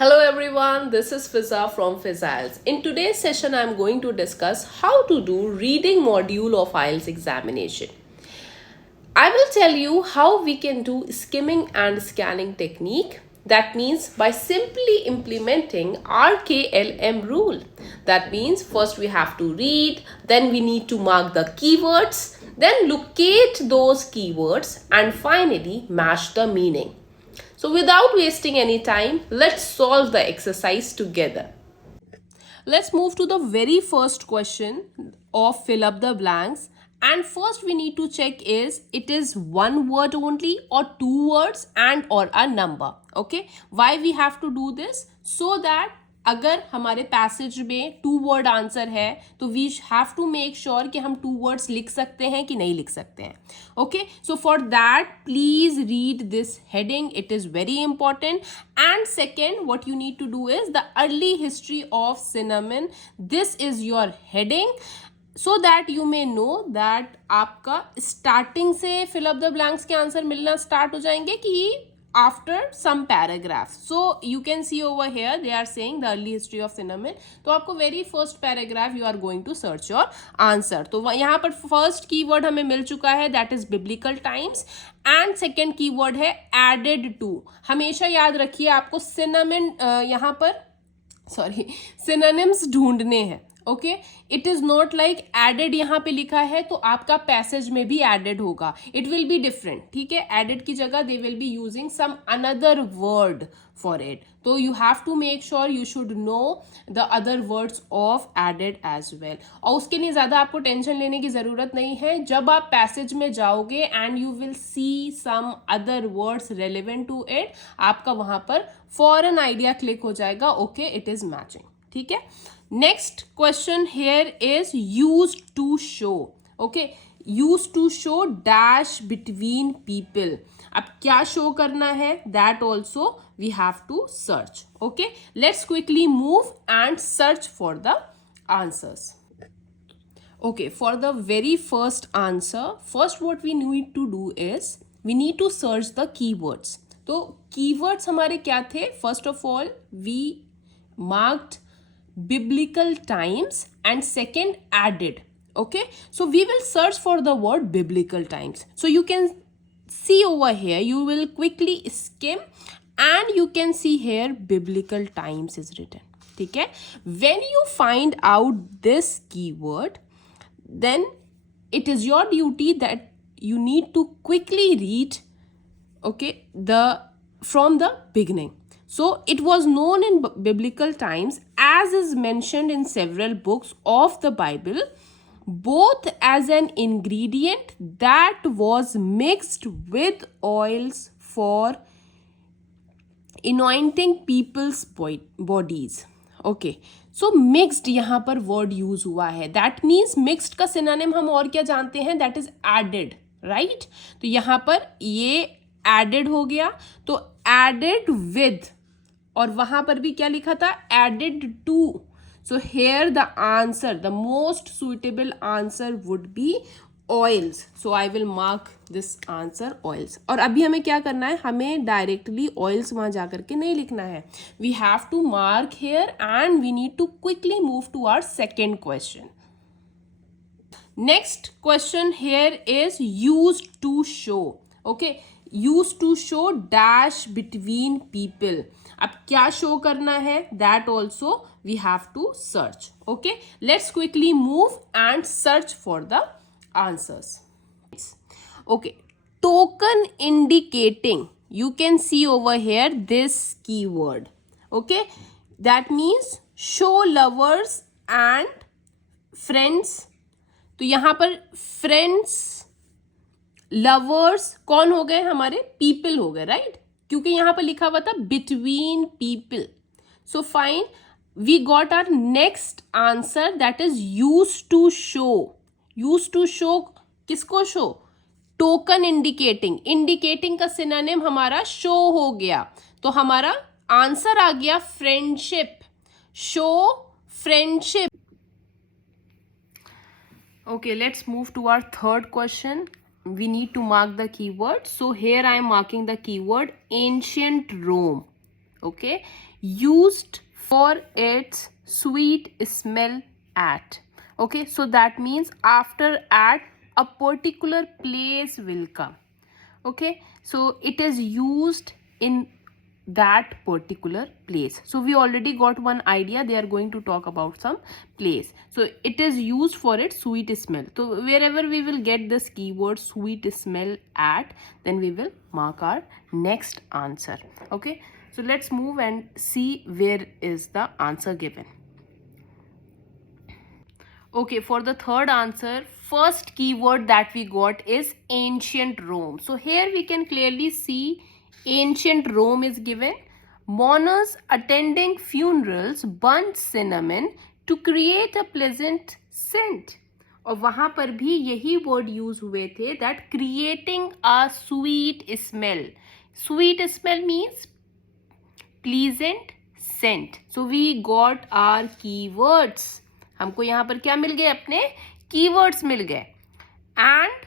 Hello everyone, this is Fiza from Fizz. In today's session, I'm going to discuss how to do reading module of IELTS examination. I will tell you how we can do skimming and scanning technique. That means by simply implementing RKLM rule. That means first we have to read, then we need to mark the keywords, then locate those keywords and finally match the meaning. So without wasting any time, let's solve the exercise together. Let's move to the very first question of fill up the blanks. And first we need to check is it is one word only or two words and or a number. Okay. Why we have to do this? So that अगर हमारे passage में to word answer है तो we have to make sure कि हम two words लिख सकते हैं कि नहीं लिख सकते हैं. Okay, so for that please read this heading, it is very important. And second what you need to do is the early history of cinnamon. This is your heading so that you may know that आपका starting से fill up the blanks के answer मिलना start हो जाएंगे कि after some paragraph. So you can see over here they are saying the early history of cinnamon. तो आपको very first paragraph you are going to search your answer. तो यहाँ पर first keyword हमें मिल चुका है, that is biblical times. And second keyword है added to. हमेशा याद रखिए आपको cinnamon यहाँ पर synonyms ढूंढने हैं. Okay, it is not like added यहाँ पे लिखा है तो आपका पैसेज में भी एडेड होगा. It will be different. ठीक है, एडेड की जगह they will be using some another word for it. तो you have to make sure you should know the other words of added as well. और उसके लिए ज़्यादा आपको टेंशन लेने की ज़रूरत नहीं है. जब आप पैसेज में जाओगे and you will see some other words relevant to it, आपका वहाँ पर फॉरन आइडिया क्लिक हो जाएगा. Okay, it is matching. ठीक है. Next question here is used to show. Okay, used to show dash between people. अब क्या show करना है that also we have to search. Okay, let's quickly move and search for the answers. Okay, for the very first answer, first what we need to do is we need to search the keywords. तो keywords हमारे क्या थे? First of all, we marked biblical times and second added. Okay, so we will search for the word biblical times. So you can see over here, you will quickly skim and you can see here biblical times is written. ठीक है, when you find out this keyword, then it is your duty that you need to quickly read, okay, from the beginning. So it was known in biblical times, as is mentioned in several books of the Bible, both as an ingredient that was mixed with oils for anointing people's bodies. Okay, so mixed यहाँ पर word use हुआ है. That means mixed का synonym हम और क्या जानते हैं? That is added, right? तो यहाँ पर ये added हो गया, तो added with, और वहां पर भी क्या लिखा था? Added to. So here the answer, the most suitable answer would be oils. So I will mark this answer oils. और अभी हमें क्या करना है? हमें डायरेक्टली ऑयल्स वहां जाकर के नहीं लिखना है. We have to mark here and we need to quickly move to our second question. Next question here is used to show. Okay, used to show dash between people. अब क्या show करना है? That also we have to search. Okay, let's quickly move and search for the answers. Okay, token indicating, you can see over here this keyword. Okay, that means show lovers and friends. तो यहां पर friends, lovers कौन हो गए? हमारे people हो गए, right? क्योंकि यहां पर लिखा हुआ था between people. So fine, we got our next answer that is use to show. Use to show किसको शो? Token indicating. इंडिकेटिंग का सिनोनिम हमारा शो हो गया, तो हमारा आंसर आ गया friendship. Show friendship. Okay, let's move to our third question. We need to mark the keyword. So here I am marking the keyword ancient Rome. Okay, used for its sweet smell at. Okay, so that means after at, a particular place will come. Okay, so it is used in that particular place. So we already got one idea, they are going to talk about some place. So it is used for its sweet smell. So wherever we will get this keyword sweet smell at, then we will mark our next answer. Okay, so let's move and see where is the answer given. Okay, for the third answer, first keyword that we got is ancient Rome. So here we can clearly see ancient Rome is given. Mourners attending funerals burnt cinnamon to create a pleasant scent. और वहाँ पर भी यही word use हुए थे, that creating a sweet smell. Sweet smell means pleasant scent. So we got our keywords. हमको यहाँ पर क्या मिल गए? अपने कीवर्ड्स मिल गए. And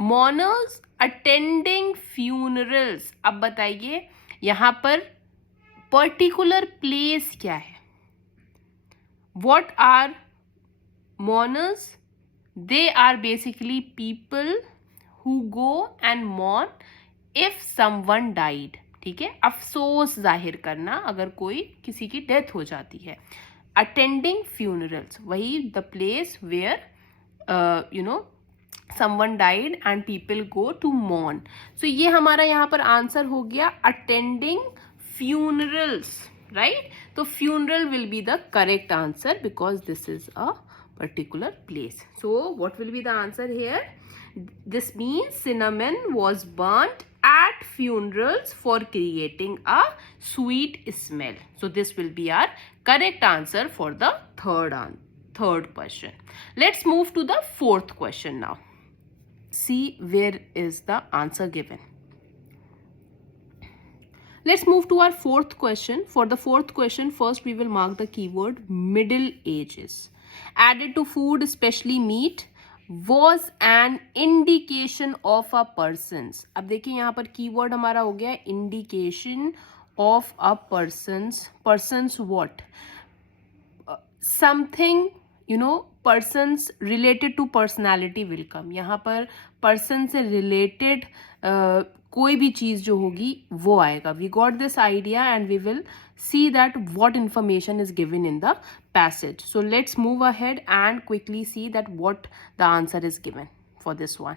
mourners attending funerals. अब बताइए यहाँ पर पर्टिकुलर प्लेस क्या है? What are mourners? They are basically people who go and mourn if someone died. ठीक है, अफसोस जाहिर करना अगर कोई किसी की डेथ हो जाती है. अटेंडिंग फ्यूनरल्स, वही the place where someone died and people go to mourn. So ये हमारा यहाँ पर आंसर हो गया attending funerals, right? तो funeral will be the correct answer because this is a particular place. So what will be the answer here? This means cinnamon was burnt at funerals for creating a sweet smell. So this will be our correct answer for the third question. Let's move to the fourth question now. See where is the answer given. Let's move to our fourth question. For the fourth question, first we will mark the keyword Middle Ages. Added to food, especially meat, was an indication of a person's. अब देखिए यहाँ पर keyword हमारा हो गया indication of a person's what? Something, persons related to personality will come. यहाँ पर person से related कोई भी चीज़ जो होगी वो आएगा. We got this idea and we will see that what information is given in the passage. So let's move ahead and quickly see that what the answer is given for this one.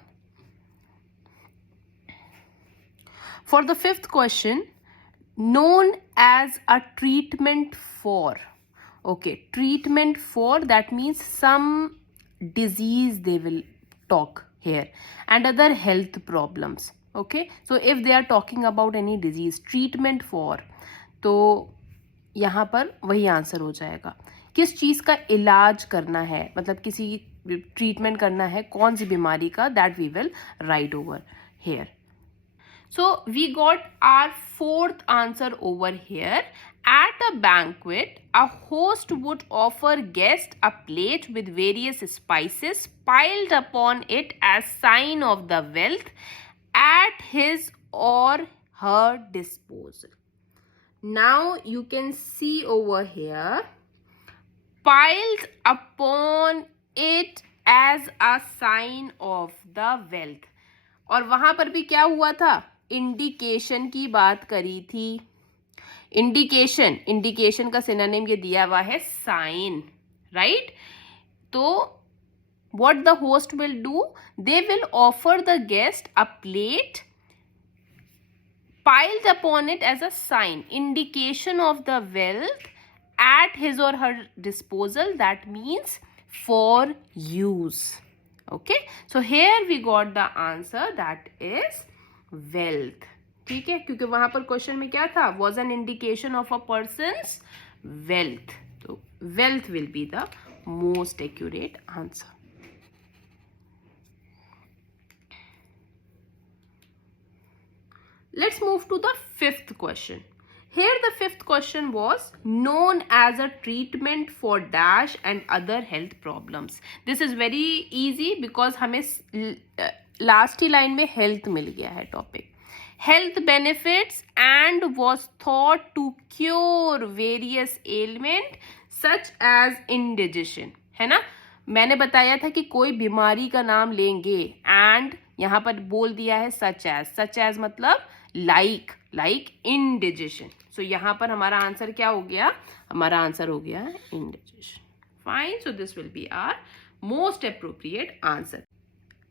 For the fifth question, known as a treatment for. Okay, treatment for, that means some disease they will talk here and other health problems. Okay, so if they are talking about any disease, treatment for, तो यहाँ पर वही answer हो जाएगा. किस चीज़ का इलाज करना है, मतलब किसी ट्रीटमेंट करना है कौन सी बीमारी का, that we will write over here. So we got our fourth answer over here. At a banquet, a host would offer guests a plate with various spices piled upon it as sign of the wealth at his or her disposal. Now you can see over here, piled upon it as a sign of the wealth. और वहाँ पर भी क्या हुआ था? Indication की बात करी थी. इंडिकेशन का सिनोनिम ये दिया हुआ है साइन, राइट? तो what the host will do, they will offer the guest a plate piled upon it as a sign, indication of the wealth at his or her disposal. That means for use. Okay, so here we got the answer, that is wealth. ठीक है, क्योंकि वहां पर question में क्या था? Was an indication of a person's wealth. So wealth will be the most accurate answer. Let's move to the fifth question. Here the fifth question was known as a treatment for dash and other health problems. This is very easy because हमें last ही line में health मिल गया है topic. health benefits and was thought to cure various ailment such as indigestion, है ना. मैंने बताया था कि कोई बीमारी का नाम लेंगे एंड यहाँ पर बोल दिया है सच एज मतलब लाइक इंडिजेशन. सो यहाँ पर हमारा आंसर क्या हो गया, हमारा आंसर हो गया indigestion. Fine. So this will be our most appropriate answer.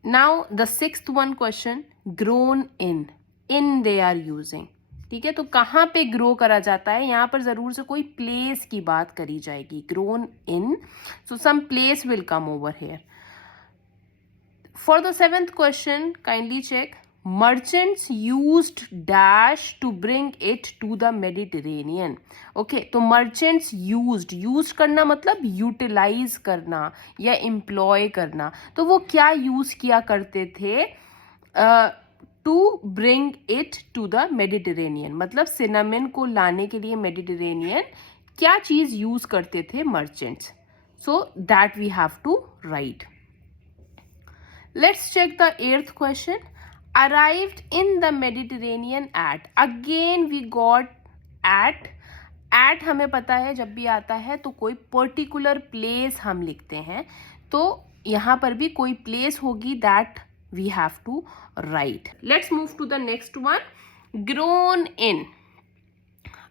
Now the sixth one question, grown in they are using. ठीक है, तो कहाँ पे ग्रो करा जाता है, यहाँ पर जरूर से कोई प्लेस की बात करी जाएगी. Grown in, so some place will come over here. For the seventh question kindly check, merchants used dash to bring it to the Mediterranean. Okay, तो मर्चेंट्स यूज्ड करना मतलब यूटिलाइज करना या एम्प्लॉय करना. तो वो क्या यूज किया करते थे to bring it to the Mediterranean, मतलब सिनेमन को लाने के लिए मेडिटेरेनियन क्या चीज यूज करते थे merchants. So that we have to write. Let's check the eighth question, arrived in the Mediterranean at. Again we got at हमें पता है जब भी आता है तो कोई पर्टिकुलर प्लेस हम लिखते हैं, तो यहाँ पर भी कोई प्लेस होगी that we have to write. Let's move to the next one, grown in.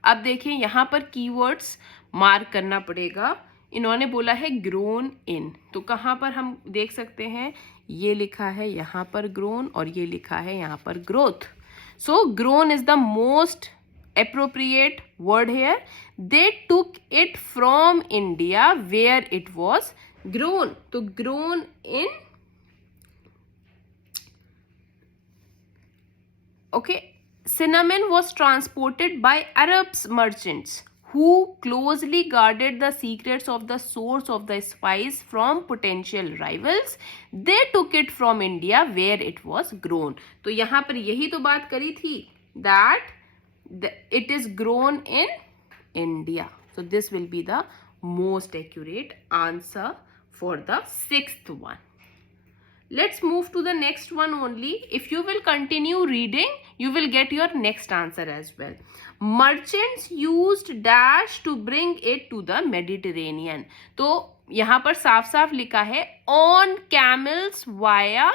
अब देखिए यहाँ पर कीवर्ड्स मार्क करना पड़ेगा. इन्होंने बोला है ग्रोन इन, तो कहाँ पर हम देख सकते हैं, ये लिखा है यहाँ पर ग्रोन और ये लिखा है यहाँ पर growth. So grown is the most appropriate word here. They took it from India where it was grown. तो grown in, okay, cinnamon was transported by Arabs merchants who closely guarded the secrets of the source of the spice from potential rivals. They took it from India where it was grown. तो यहाँ पर यही तो बात करी थी that it is grown in India. So this will be the most accurate answer for the sixth one. Let's move to the next one only. If you will continue reading, you will get your next answer as well. Merchants used dash to bring it to the Mediterranean. तो यहाँ पर साफ साफ लिखा है on camels via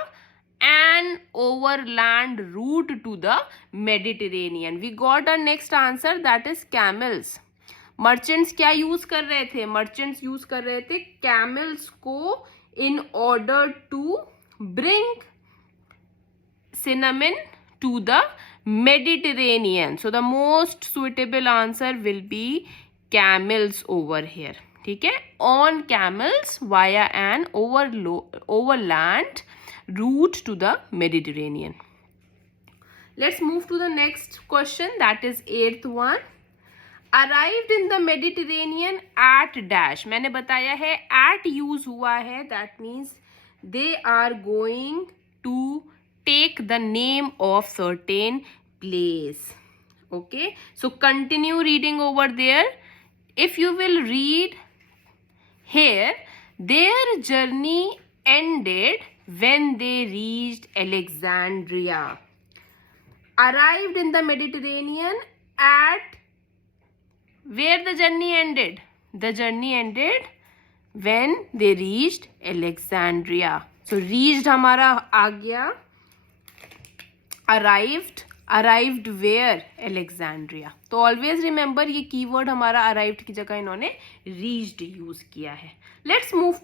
an overland route to the Mediterranean. We got our next answer, that is camels. Merchants क्या use कर रहे थे, merchants यूज कर रहे थे camels को in order to bring cinnamon to the Mediterranean. So the most suitable answer will be camels over here. ठीक है, on camels via an overland route to the Mediterranean. Let's move to the next question, that is eighth one. Arrived in the Mediterranean at dash. मैंने बताया है at use हुआ है, that means they are going to take the name of certain place. Okay, so continue reading over there. If you will read here, their journey ended when they reached Alexandria. Arrived in the Mediterranean at where the journey ended? The journey ended when they reached Alexandria. So reached हमारा आ गया, arrived where? Alexandria. तो always remember ये keyword हमारा arrived की जगह इन्होंने reached use किया है. Let's move to